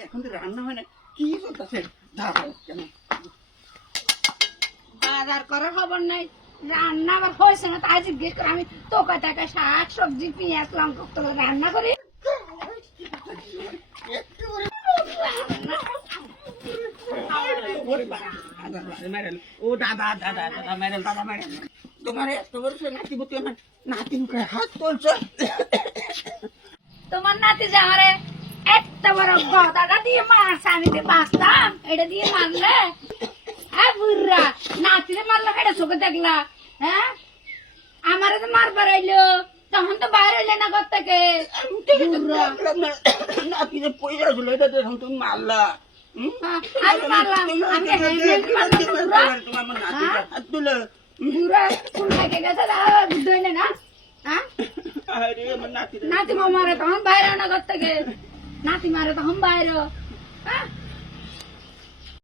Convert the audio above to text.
এখন তো রান্না হয় না কি চলতেছে দাঁড়াও কেন বাজার করার খবর নাই রান্না আবার হয়েছে না তাই জিজ্ঞেস করে আমি তোকা টাকা শাক সবজি পেঁয়াজ লঙ্কা তো রান্না করি ও দাদা দাদা দাদা ম্যাডাম দাদা ম্যাডাম তোমার এত বড় নাতি বুতি আমার নাতি মুখে হাত তুলছে তোমার নাতি যে আমারে একটা বড় গদাটা দিয়ে মারছে আমি যে বাঁচতাম এটা দিয়ে মারলে হ্যাঁ বুড়া নাতিরে মারলো এটা চোখে দেখলা হ্যাঁ আমারে তো মারবার আইলো তখন তো বাইরে এলে না ঘর থেকে নাতি যে পয়সা ছিল এটা তো এখন তুমি মারলা আমি মারলাম আমি তোমার নাতি হাত তুলে বুড়া কোন থেকে গেছে বুঝতে না হ্যাঁ আরে আমার নাতি নাতি মারে তখন বাইরে না ঘর থেকে নাতি মারে তখন বাইরে